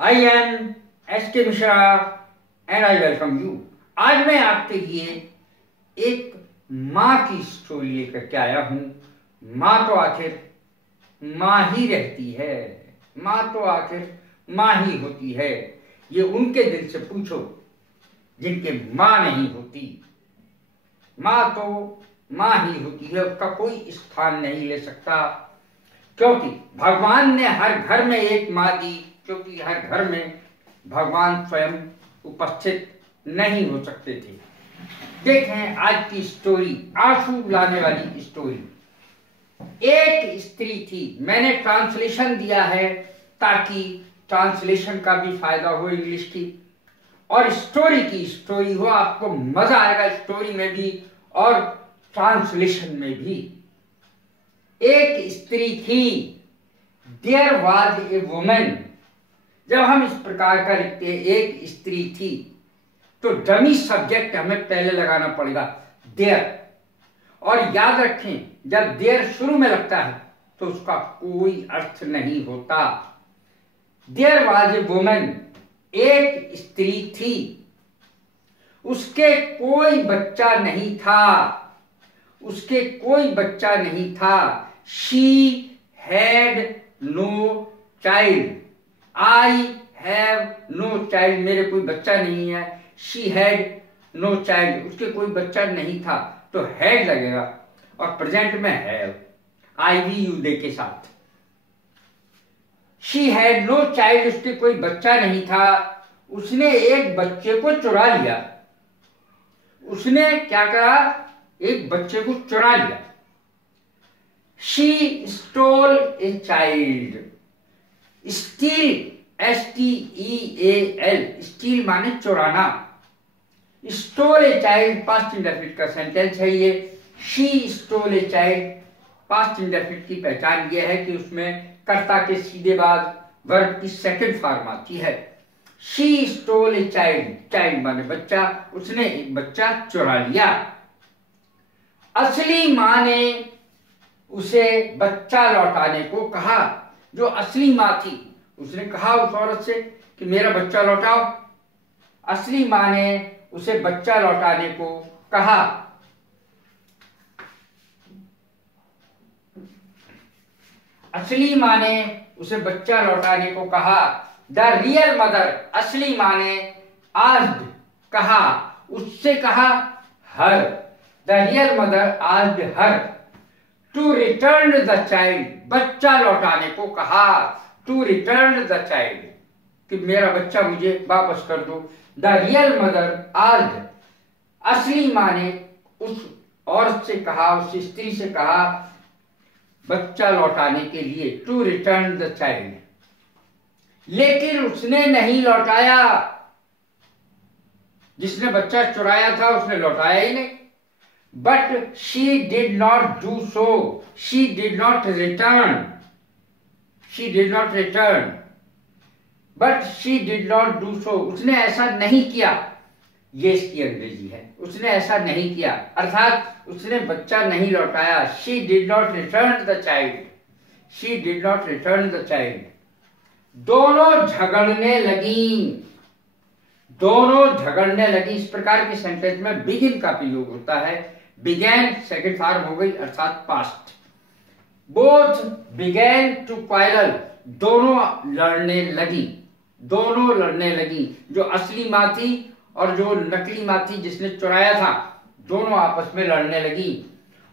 I am S.K. Mishra and I welcome you। आज मैं आपके लिए एक माँ की स्टोरी लेकर के आया हूँ। माँ तो आखिर माँ ही रहती है, माँ तो आखिर माँ ही होती है। ये उनके दिल से पूछो जिनके माँ नहीं होती। माँ तो माँ ही होती है, उसका कोई स्थान नहीं ले सकता, क्योंकि भगवान ने हर घर में एक माँ दी, क्योंकि हर घर में भगवान स्वयं उपस्थित नहीं हो सकते थे। देखें आज की स्टोरी, आंसू लाने वाली स्टोरी। एक स्त्री थी, मैंने ट्रांसलेशन दिया है ताकि ट्रांसलेशन का भी फायदा हो इंग्लिश की, और स्टोरी की स्टोरी हो, आपको मजा आएगा स्टोरी में भी और ट्रांसलेशन में भी। एक स्त्री थी, देयर वाज ए वुमन। जब हम इस प्रकार का लिखते हैं एक स्त्री थी, तो डमी सब्जेक्ट हमें पहले लगाना पड़ेगा देयर। और याद रखें, जब देयर शुरू में लगता है तो उसका कोई अर्थ नहीं होता। देयर वाज ए वुमन, एक स्त्री थी, उसके कोई बच्चा नहीं था, उसके कोई बच्चा नहीं था। She had no child, I have no child, मेरे कोई बच्चा नहीं है। शी हैड नो चाइल्ड, उसके कोई बच्चा नहीं था, तो हैड लगेगा, और प्रेजेंट में हैव IVUD के साथ। शी हैड नो चाइल्ड, उसके कोई बच्चा नहीं था। उसने एक बच्चे को चुरा लिया। उसने क्या करा? एक बच्चे को चुरा लिया। She stole a child. Steal, STEAL, steal माने चुराना। Stole a child past indefinite का सेंटेंस है ये। She stole a child, past indefinite की पहचान ये है कि उसमें कर्ता के सीधे बाद वर्ब की सेकंड फॉर्म आती है। She stole a child, child माने बच्चा, उसने एक बच्चा चुरा लिया। असली माँ ने उसे बच्चा लौटाने को कहा। जो असली माँ थी उसने कहा उस औरत से कि मेरा बच्चा लौटाओ। असली माँ ने उसे बच्चा लौटाने को कहा। असली माँ ने उसे बच्चा लौटाने को कहा। द रियल मदर, असली माँ ने आस्क्ड, कहा, उससे कहा, हर। The real mother asked her to return the child, बच्चा लौटाने को कहा। टू रिटर्न द चाइल्ड, कि मेरा बच्चा मुझे वापस कर दो। द रियल मदर आस्क्ड, असली माँ ने उस औरत से कहा, उस स्त्री से कहा बच्चा लौटाने के लिए, टू रिटर्न द चाइल्ड। लेकिन उसने नहीं लौटाया। जिसने बच्चा चुराया था उसने लौटाया ही नहीं। But she did not do so, she did not return, she did not return, but she did not do so, उसने ऐसा नहीं किया। ये इसकी अंग्रेजी है, उसने ऐसा नहीं किया, अर्थात उसने बच्चा नहीं लौटाया। She did not return the child, she did not return the child. दोनों झगड़ने लगी, दोनों झगड़ने लगी। इस प्रकार के सेंटेंस में बिगिन का प्रयोग होता है। बिगैन सेकंड फॉर्म हो गई, अर्थात past. Both began to quarrel, दोनों लड़ने लगी, दोनों लड़ने लगी। जो असली माँ थी और जो नकली माँ थी जिसने चुराया था, दोनों आपस में लड़ने लगी।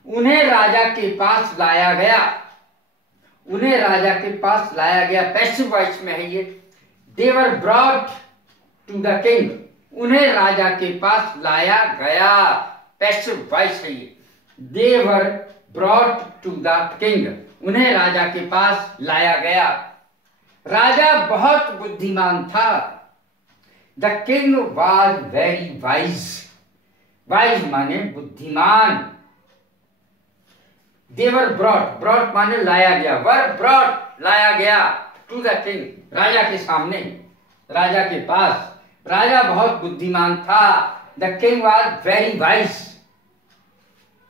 उन्हें राजा के पास लाया गया, उन्हें राजा के पास लाया गया, पैसिव वॉइस में है ये। They were brought to the king, उन्हें राजा के पास लाया गया, पैसिव वॉइस है ये। They were brought to the king, उन्हें राजा के पास लाया गया। राजा बहुत बुद्धिमान था। The king was very wise, wise माने बुद्धिमान। देवर ब्रॉट, ब्रॉट माने लाया गया, वर ब्रॉट लाया गया, टू द किंग राजा के सामने, राजा के पास। राजा बहुत बुद्धिमान था। The king was very wise.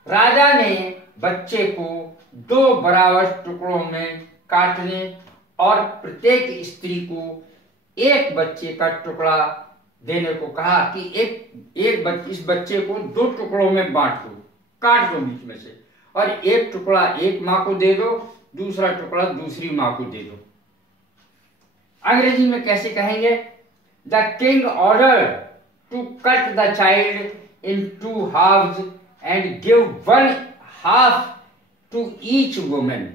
राजा ने बच्चे को 2 बराबर टुकड़ों में काटने और प्रत्येक स्त्री को एक बच्चे का टुकड़ा देने को कहा कि इस बच्चे को 2 टुकड़ों में बांट दो, काट दो बीच में से, और एक टुकड़ा एक माँ को दे दो, दूसरा टुकड़ा दूसरी माँ को दे दो। अंग्रेजी में कैसे कहेंगे? The king order to cut the child in 2 halves and give 1 half to each women.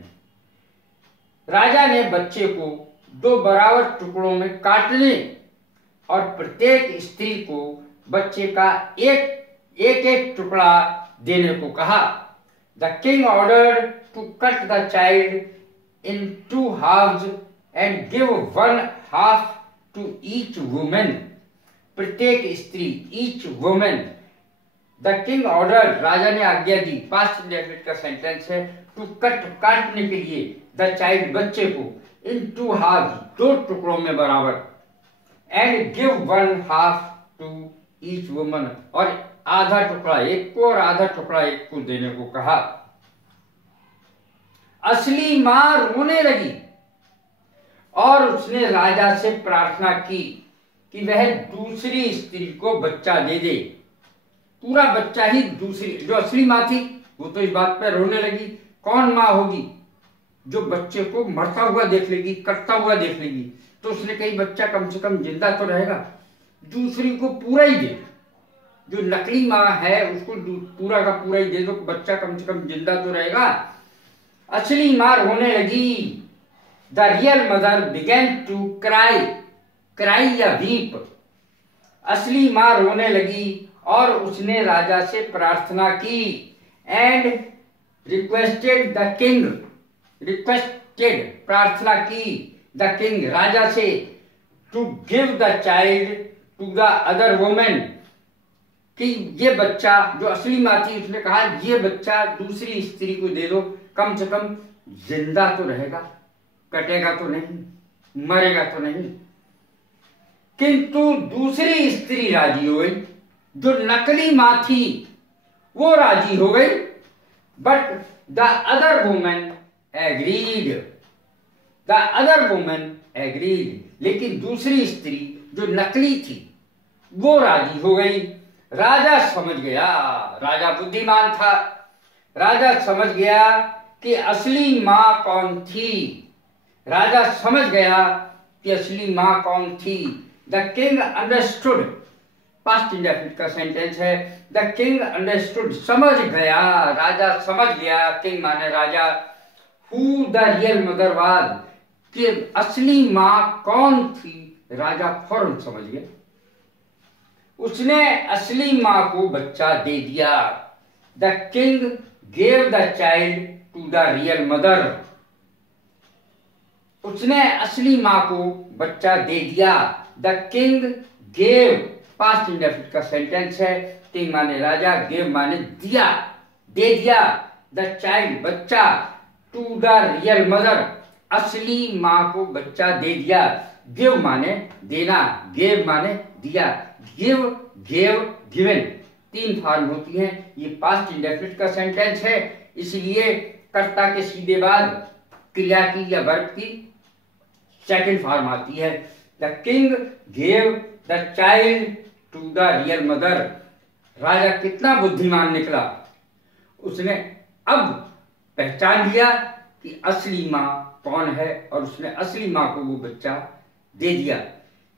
राजा ने बच्चे को 2 बराबर टुकड़ों में काटने और प्रत्येक स्त्री को बच्चे का एक टुकड़ा देने को कहा। The king order to cut the child in 2 halves and give 1 half to each women. प्रत्येक स्त्री, each women. The king order, राजा ने आज्ञा दी, पास्ट इंडेफिनिट का सेंटेंस है, टू कट, काटने के लिए, द चाइल्ड, बच्चे को, इन 2 halves, 2 टुकड़ों में बराबर, and give 1 half to each woman, और आधा टुकड़ा एक को और आधा टुकड़ा एक को देने को कहा। असली मां रोने लगी और उसने राजा से प्रार्थना की कि वह दूसरी स्त्री को बच्चा दे दे। पूरा बच्चा ही दूसरी, जो असली मां थी वो तो इस बात पर रोने लगी। कौन मां होगी जो बच्चे को मरता हुआ देख लेगी, कटता हुआ देख लेगी? तो उसने कही बच्चा कम से कम जिंदा तो रहेगा, दूसरी को पूरा ही दे। जो नकली मां है उसको पूरा का पूरा ही दे दो, बच्चा कम से कम जिंदा तो रहेगा। असली मां रोने लगी। The real mother began to cry, cry या वीप। असली मां रोने लगी और उसने राजा से प्रार्थना की, and requested the king, requested, प्रार्थना की, द किंग, राजा से, to give the child to the other women, कि ये बच्चा, जो असली मां थी उसने कहा ये बच्चा दूसरी स्त्री को दे दो, कम से कम जिंदा तो रहेगा, कटेगा तो नहीं, मरेगा तो नहीं। किंतु दूसरी स्त्री राजी हो गई, जो नकली मां थी वो राजी हो गई, but the other women agreed, the other women agreed, लेकिन दूसरी स्त्री जो नकली थी वो राजी हो गई। राजा समझ गया, राजा बुद्धिमान था, राजा समझ गया कि असली मां कौन थी। राजा समझ गया कि असली मां कौन थी। The king understood, past indefinite का सेंटेंस है, द किंग अंडरस्टूड, समझ गया, राजा समझ गया, किंग माने राजा, who the real mother was, कि असली मां कौन थी। राजा फौरन समझ गया, उसने असली मां को बच्चा दे दिया। The king gave the child to the real mother, उसने असली मां को बच्चा दे दिया। The king gave, past indefinite का सेंटेंस है, किंग माने राजा, गेव माने दिया, दे दिया, द चाइल्ड, बच्चा, टू द रियल मदर, असली मां को बच्चा दे दिया। गिव माने देना, गेव माने दिया, गिव, गेव, गिवन, 3 फॉर्म होती हैं। ये पास्ट इंडेफिनिट का सेंटेंस है, इसलिए कर्ता के सीधे बाद क्रिया की या वर्ब की सेकंड फॉर्म आती है। The king gave the child to the real mother. राजा कितना बुद्धिमान निकला, उसने अब पहचान लिया कि असली मां कौन है और उसने असली मां को वो बच्चा दे दिया।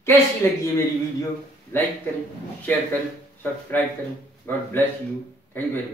कैसी लगी है मेरी वीडियो? लाइक करें, शेयर करें, सब्सक्राइब करें। God bless you. Thank you very much.